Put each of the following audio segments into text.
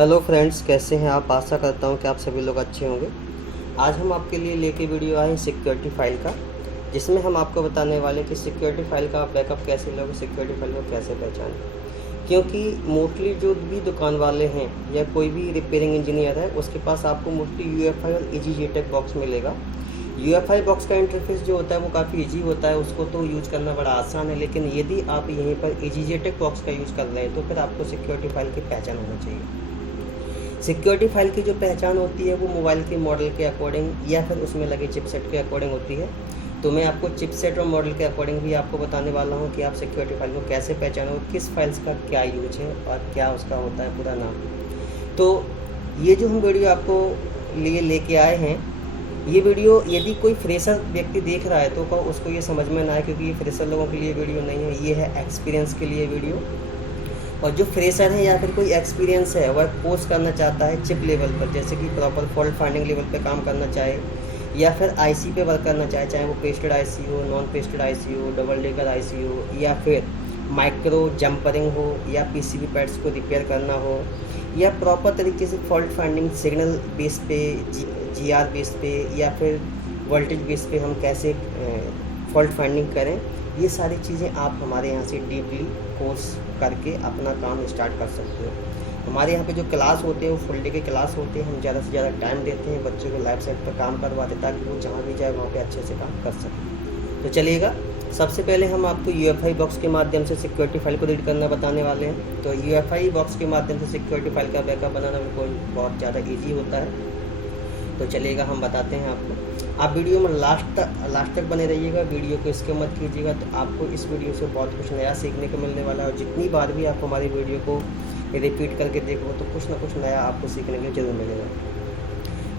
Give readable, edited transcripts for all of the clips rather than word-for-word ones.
Hello friends, कैसे हैं आप। आशा करता हूं कि आप सभी लोग अच्छे होंगे। आज हम आपके लिए लेके वीडियो आए हैं सिक्योरिटी फाइल का, जिसमें हम आपको बताने वाले कि सिक्योरिटी फाइल का आप बैकअप कैसे लोगे, सिक्योरिटी फाइल को कैसे पहचानें। क्योंकि मोस्टली जो भी दुकान वाले हैं या कोई भी रिपेयरिंग इंजीनियर है, उसके पास आपको मोस्टली यूएफआई और EasyJetec बॉक्स मिलेगा। यूएफआई बॉक्स का इंटरफेस जो होता है वो काफ़ी ईजी होता है, उसको तो यूज़ करना बड़ा आसान है। लेकिन यदि आप यहीं पर EasyJetec बॉक्स का यूज़ कर रहे हैं तो फिर आपको सिक्योरिटी फाइल की पहचान होना चाहिए। सिक्योरिटी फाइल की जो पहचान होती है वो मोबाइल के मॉडल के अकॉर्डिंग या फिर उसमें लगे चिपसेट के अकॉर्डिंग होती है। तो मैं आपको चिपसेट और मॉडल के अकॉर्डिंग भी आपको बताने वाला हूँ कि आप सिक्योरिटी फाइल को कैसे पहचानो, किस फाइल्स का क्या यूज है और क्या उसका होता है पूरा नाम। तो ये जो हम वीडियो आपको लिए लेके आए हैं, ये वीडियो यदि कोई फ्रेशर व्यक्ति देख रहा है तो उसको ये समझ में ना आए, क्योंकि ये फ्रेशर लोगों के लिए वीडियो नहीं है, ये है एक्सपीरियंस के लिए वीडियो। और जो फ्रेशर है या फिर कोई एक्सपीरियंस है वह कोर्स करना चाहता है चिप लेवल पर, जैसे कि प्रॉपर फॉल्ट फाइंडिंग लेवल पे काम करना चाहे या फिर आईसी पे वर्क करना चाहे, चाहे वो पेस्टेड आईसी हो, नॉन पेस्टेड आईसी हो, डबल डेकर आईसी हो, या फिर माइक्रो जंपरिंग हो, या पीसीबी पैड्स को रिपेयर करना हो, या प्रॉपर तरीके से फॉल्ट फाइंडिंग सिग्नल बेस पे, जीआर बेस पे या फिर वोल्टेज बेस पे हम कैसे फॉल्ट फाइंडिंग करें। ये सारी चीज़ें आप हमारे यहाँ से डीपली कोर्स करके अपना काम स्टार्ट कर सकते हो। हमारे यहाँ पे जो क्लास होते हैं वो फुल डे के क्लास होते हैं। हम ज़्यादा से ज़्यादा टाइम देते हैं, बच्चों को लाइफ साइड पर काम करवाते हैं ताकि वो जहाँ भी जाए वहाँ पे अच्छे से काम कर सकें। तो चलिएगा, सबसे पहले हम आपको यूएफआई बॉक्स के माध्यम से सिक्योरिटी फाइल को रीड करना बताने वाले हैं। तो यूएफआई बॉक्स के माध्यम से सिक्योरिटी फाइल का बैकअप बनाना बिल्कुल बहुत ज़्यादा ईजी होता है। तो चलिएगा, हम बताते हैं आपको। आप वीडियो में लास्ट तक बने रहिएगा, वीडियो को स्किप मत कीजिएगा। तो आपको इस वीडियो से बहुत कुछ नया सीखने को मिलने वाला है, और जितनी बार भी आप हमारी वीडियो को रिपीट करके देखो तो कुछ ना कुछ नया आपको सीखने को जरूर मिलेगा।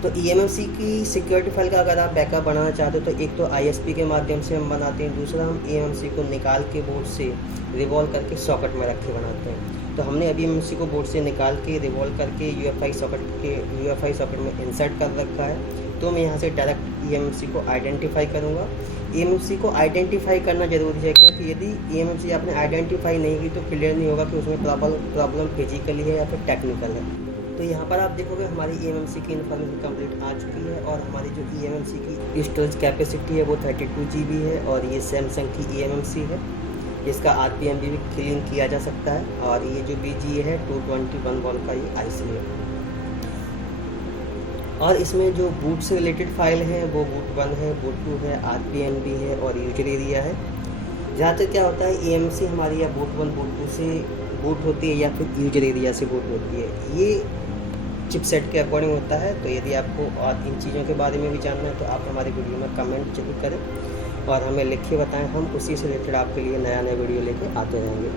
तो EMMC की सिक्योरिटी फाइल का अगर आप बैकअप बनाना चाहते हो तो एक तो ISP के माध्यम से हम बनाते हैं, दूसरा हम EMMC को निकाल के बोर्ड से रिवॉल्व करके सॉकेट में रख के बनाते हैं। तो हमने अभी EMMC को बोर्ड से निकाल के रिवॉल्व करके यूएफआई सॉकेट में इंसर्ट कर रखा है। तो मैं यहाँ से डायरेक्ट EMMC को आइडेंटिफाई करूँगा। EMMC को आइडेंटिफाई करना जरूरी है, क्योंकि यदि EMMC आपने आइडेंटिफाई नहीं की तो क्लियर नहीं होगा कि उसमें प्रॉब्लम फिजिकली है या फिर टेक्निकल है। तो यहाँ पर आप देखोगे हमारी EMMC की इन्फॉर्मेशन कंप्लीट आ चुकी है, और हमारी जो EMMC की स्टोरेज कैपेसिटी है वो 32 GB है, और ये सैमसंग की EMMC है। इसका RPM भी क्लीन किया जा सकता है, और ये जो BGA है 221 वोल्ट का ये IC है। और इसमें जो बूट से रिलेटेड फाइल है वो बूट 1 है, बूट 2 है, RPM भी है और यूजर एरिया है। जहाँ तक क्या होता है EMMC हमारी या बूट 1 बूट 2 से बूट होती है या फिर यूजर एरिया से बूट होती है, ये चिपसेट के अकॉर्डिंग होता है। तो यदि आपको और इन चीज़ों के बारे में भी जानना है तो आप हमारी वीडियो में कमेंट जरूर करें और हमें लिख के बताएं, हम उसी से रिलेटेड आपके लिए नया वीडियो लेके आते रहेंगे।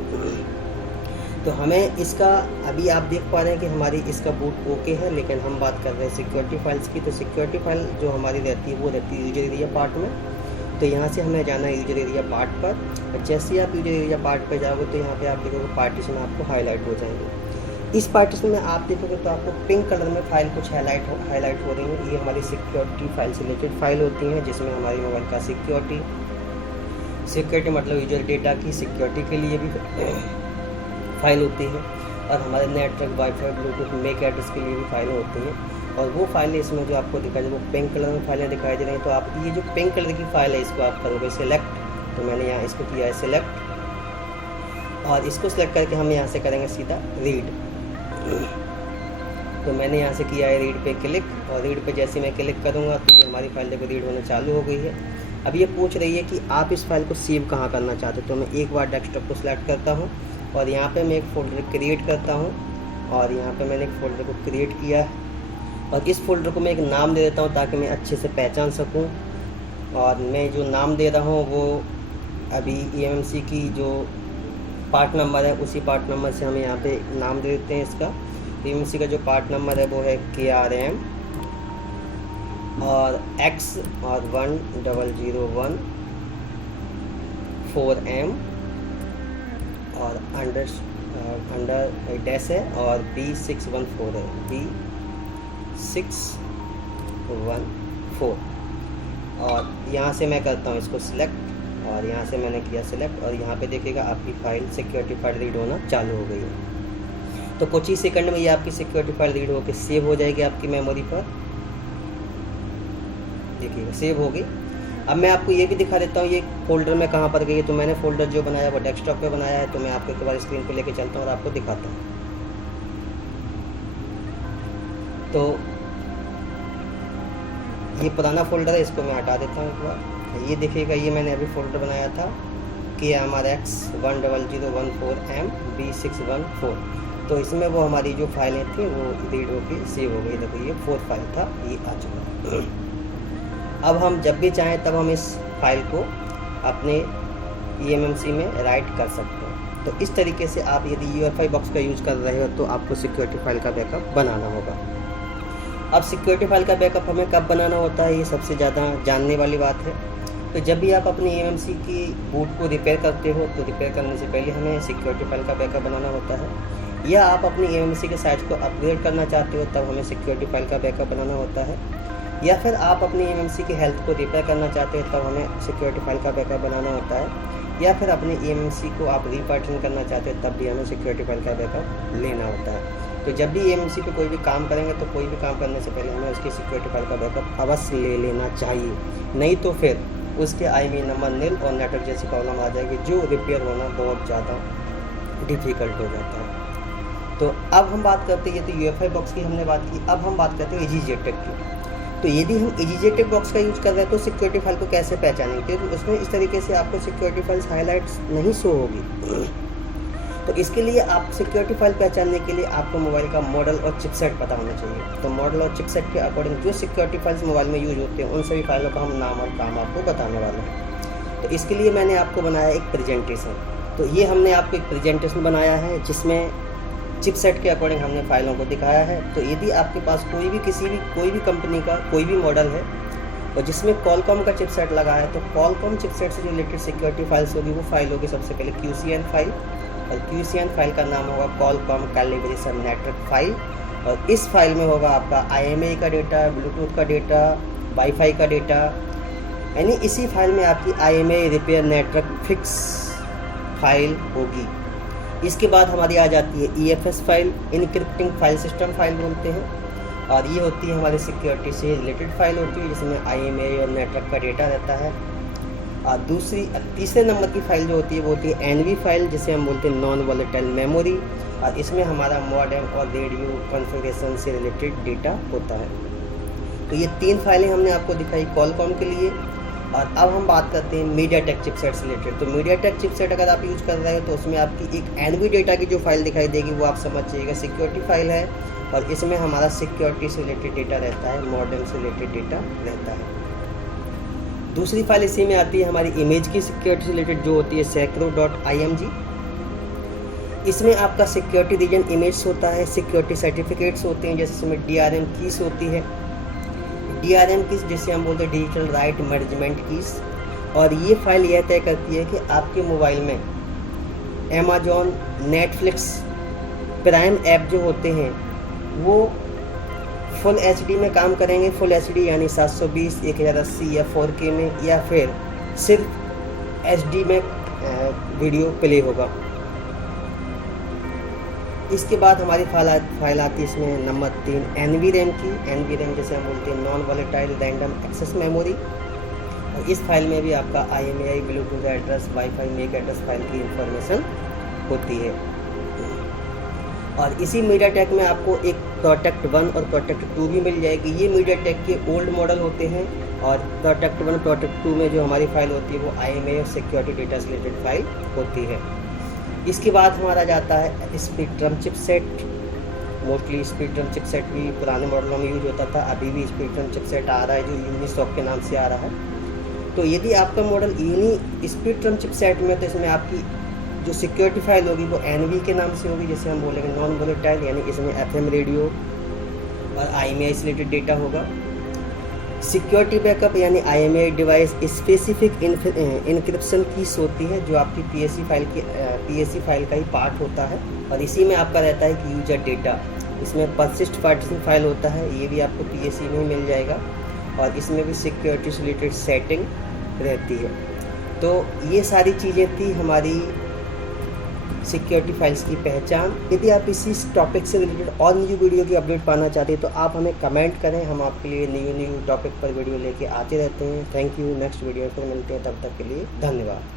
तो हमें इसका अभी आप देख पा रहे हैं कि हमारी इसका बूट ओके है, लेकिन हम बात कर रहे हैं सिक्योरिटी फाइल्स की। तो सिक्योरिटी फाइल जो हमारी रहती है वो रहती है यूजर एरिया पार्ट में। तो यहाँ से हमें जाना है यूजर एरिया पार्ट पर, और जैसे ही आप यूजर एरिया पार्ट पर जाओगे तो यहाँ पे आप देखोगे पार्टीशन आपको हाईलाइट हो जाएंगे। इस पार्टीशन में आप देखोगे तो आपको पिंक कलर में फाइल कुछ हाईलाइट हो रही है। ये हमारी सिक्योरिटी फाइल से रिलेटेड फाइल होती हैं, जिसमें हमारी मोबाइल का सिक्योरिटी मतलब यूजर डेटा की सिक्योरिटी के लिए भी फाइल होती है, और हमारे network, wifi, Bluetooth, MAC address के लिए भी फाइलें होती हैं। और वो फाइलें इसमें जो आपको दिखाई दे वो पिंक कलर में फाइलें दिखाई दे रही हैं। तो आप ये जो पिंक कलर की फाइल है इसको आप करोगे सिलेक्ट। तो मैंने यहाँ इसको किया है सिलेक्ट, और इसको सिलेक्ट करके हम यहाँ से करेंगे सीधा रीड। तो मैंने यहाँ से किया है रीड पे क्लिक, और रीड पे जैसे मैं क्लिक करूँगा तो ये हमारी फाइल देखो रीड होना चालू हो गई है। अब ये पूछ रही है कि आप इस फाइल को सेव कहाँ करना चाहते हो। तो मैं एक बार डेस्कटॉप को सिलेक्ट करता हूँ, और यहाँ पे मैं एक फ़ोल्डर क्रिएट करता हूँ, और यहाँ पे मैंने एक फ़ोल्डर को क्रिएट किया है, और इस फोल्डर को मैं एक नाम दे देता हूँ ताकि मैं अच्छे से पहचान सकूँ। और मैं जो नाम दे रहा हूँ वो अभी EMMC की जो पार्ट नंबर है उसी पार्ट नंबर से हम यहाँ पे नाम दे देते हैं इसका। EMMC का जो पार्ट नंबर है वो है KRM और X और 1001 4M और अंडर डैश है, और B614 है, B614। और यहाँ से मैं करता हूँ इसको सिलेक्ट, और यहाँ से मैंने किया सिलेक्ट, और यहाँ पे देखिएगा आपकी फ़ाइल सिक्योरिटी फाइल रीड होना चालू हो गई है। तो कुछ ही सेकंड में ये आपकी सिक्योरिटी फाइल रीड होकर सेव हो जाएगी आपकी मेमोरी पर। देखिए सेव हो गई। अब मैं आपको ये भी दिखा देता हूँ ये फोल्डर में कहाँ पर गई है। तो मैंने फोल्डर जो बनाया वो डेस्कटॉप पे बनाया है, तो मैं आपको एक बार स्क्रीन पे लेके चलता हूँ और आपको दिखाता हूँ। तो ये पुराना फोल्डर है, इसको मैं हटा देता हूँ एक बार। ये देखिएगा, ये मैंने अभी फोल्डर बनाया था KMRX 10014MB614। तो इसमें वो हमारी जो फाइलें थी वो रीड होकर सेव हो गई। देखो ये 4 फाइल था, ये आ चुका है। अब हम जब भी चाहें तब हम इस फाइल को अपने eMMC में राइट कर सकते हैं। तो इस तरीके से आप यदि UEFI बॉक्स का यूज़ कर रहे हो तो आपको सिक्योरिटी फाइल का बैकअप बनाना होगा। अब सिक्योरिटी फाइल का बैकअप हमें कब बनाना होता है, ये सबसे ज़्यादा जानने वाली बात है। तो जब भी आप अपनी eMMC की बूट को रिपेयर करते हो तो रिपेयर करने से पहले हमें सिक्योरिटी फाइल का बैकअप बनाना होता है, या आप अपनी eMMC के साइज को अपग्रेड करना चाहते हो तब हमें सिक्योरिटी फाइल का बैकअप बनाना होता है, या फिर आप अपनी eMMC की हेल्थ को रिपेयर करना चाहते हो तब हमें सिक्योरिटी फाइल का बैकअप बनाना होता है, या फिर अपनी eMMC को आप रीपार्टीशन करना चाहते हो तब भी हमें सिक्योरिटी फाइल का बैकअप लेना होता है। तो जब भी eMMC पे कोई भी काम करेंगे तो कोई भी काम करने से पहले हमें उसकी सिक्योरिटी फाइल का बैकअप अवश्य ले लेना चाहिए, नहीं तो फिर उसके IMEI नंबर नील और नेटवर्क जैसी प्रॉब्लम आ जाएगी, जो रिपेयर होना बहुत ज़्यादा डिफ़िकल्ट हो जाता है। तो अब हम बात करते हैं, ये तो UEFI बॉक्स की हमने बात की, अब हम बात करते हैं EasyJetTech की। तो यदि हम EasyJetTech बॉक्स का यूज़ कर रहे हैं तो सिक्योरिटी फाइल को कैसे पहचानेंगे, क्योंकि उसमें इस तरीके से आपको सिक्योरिटी फाइल्स हाईलाइट्स नहीं शो होगी। तो इसके लिए आप सिक्योरिटी फाइल पहचानने के लिए आपको मोबाइल का मॉडल और चिपसेट पता होना चाहिए। तो मॉडल और चिपसेट के अकॉर्डिंग जो सिक्योरिटी फाइल्स मोबाइल में यूज होते हैं उन सभी फाइलों का हम नाम और काम आपको बताने वाले हैं। तो इसके लिए मैंने आपको बनाया एक प्रेजेंटेशन। तो ये हमने आपको एक प्रेजेंटेशन बनाया है जिसमें चिपसेट के अकॉर्डिंग हमने फाइलों को दिखाया है। तो यदि आपके पास कोई भी कंपनी का कोई भी मॉडल है और जिसमें कॉलकॉम का चिपसेट लगा है, तो कॉलकॉम चिपसेट से जो रिलेटेड सिक्योरिटी फाइल्स होगी वो फाइल होगी सबसे पहले QCN फाइल, और QCN फाइल का नाम होगा कॉलकॉम कैलिब्रेशन नेटवर्क फाइल। और इस फाइल में होगा आपका IMEI का डेटा, ब्लूटूथ का डेटा, वाईफाई का डेटा, यानी इसी फाइल में आपकी IMEI repair network fix file होगी। इसके बाद हमारी आ जाती है EFS file, encrypting file system file बोलते हैं, और ये होती है हमारी सिक्योरिटी से रिलेटेड फाइल होती है जिसमें IMEI और नेटवर्क का डेटा रहता है। और तीसरे नंबर की फाइल जो होती है वो होती है NV फाइल, जिसे हम बोलते हैं नॉन वॉलेटाइल मेमोरी, और इसमें हमारा मॉडेम और रेडियो कॉन्फ़िगरेशन से रिलेटेड डेटा होता है। तो ये 3 फाइलें हमने आपको दिखाई कॉलकॉम के लिए। और अब हम बात करते हैं मीडियाटेक चिपसेट से रिलेटेड। तो मीडियाटेक चिपसेट अगर आप यूज़ कर रहे हो तो उसमें आपकी एक NV डेटा की जो फाइल दिखाई देगी वो आप समझ जाइएगा सिक्योरिटी फाइल है, और इसमें हमारा सिक्योरिटी से रिलेटेड डेटा रहता है, मॉडेम से रिलेटेड डेटा रहता है। दूसरी फाइल इसी में आती है हमारी इमेज की सिक्योरिटी से रिलेटेड जो होती है sacro.img। इसमें आपका सिक्योरिटी रीजन इमेज होता है, सिक्योरिटी सर्टिफिकेट्स होते हैं, जैसे इसमें DRM कीज़ होती है, DRM कीज़ जिसे हम बोलते हैं डिजिटल राइट मैनेजमेंट कीज़। और ये फाइल यह तय करती है कि आपके मोबाइल में Amazon, नेटफ्लिक्स, प्राइम ऐप जो होते हैं वो फुल HD में काम करेंगे, फुल HD यानी 720, 1080 या 4K में, या फिर सिर्फ HD में वीडियो प्ले होगा। इसके बाद हमारी फाइल आती है इसमें नंबर 3 NVRAM की। NVRAM जैसे हम बोलते हैं non volatile random access memory, और इस फाइल में भी आपका IMEI, Bluetooth address, wifi MAC address file की इंफॉर्मेशन होती है। और इसी मीडियाटेक में आपको एक प्रोटेक्ट 1 और प्रोटेक्ट 2 भी मिल जाएगी। ये मीडियाटेक के ओल्ड मॉडल होते हैं, और प्रोटेक्ट 1, प्रोटेक्ट 2 में जो हमारी फाइल होती है वो IMEI और सिक्योरिटी डेटा से रिलेटेड फाइल होती है। इसके बाद हमारा जाता है spectrum chipset. Mostly spectrum chipset भी पुराने मॉडलों में यूज होता था, अभी भी स्पेक्ट्रम चिपसेट आ रहा है जो यूनिसॉक के नाम से आ रहा है। तो यदि आपका मॉडल स्पेक्ट्रम चिपसेट में, तो इसमें आपकी जो सिक्योरिटी फाइल होगी वो NV के नाम से होगी, जैसे हम बोलेंगे नॉन वॉलेटाइल, यानी इसमें FM रेडियो और IMEI से रिलेटेड डेटा होगा। सिक्योरिटी बैकअप यानी IMEI device specific encryption keys होती है जो आपकी PSE फाइल का ही पार्ट होता है, और इसी में आपका रहता है कि यूजर डेटा। इसमें परसिस्ट पार्टीशन फाइल होता है, ये भी आपको PSE में मिल जाएगा, और इसमें भी सिक्योरिटी से रिलेटेड सेटिंग रहती है। तो ये सारी चीज़ें थी हमारी सिक्योरिटी फाइल्स की पहचान। यदि आप इसी टॉपिक से रिलेटेड और न्यू वीडियो की अपडेट पाना चाहते हैं तो आप हमें कमेंट करें, हम आपके लिए न्यू टॉपिक पर वीडियो लेके आते रहते हैं। Thank you. नेक्स्ट वीडियो पर मिलते हैं, तब तक के लिए धन्यवाद।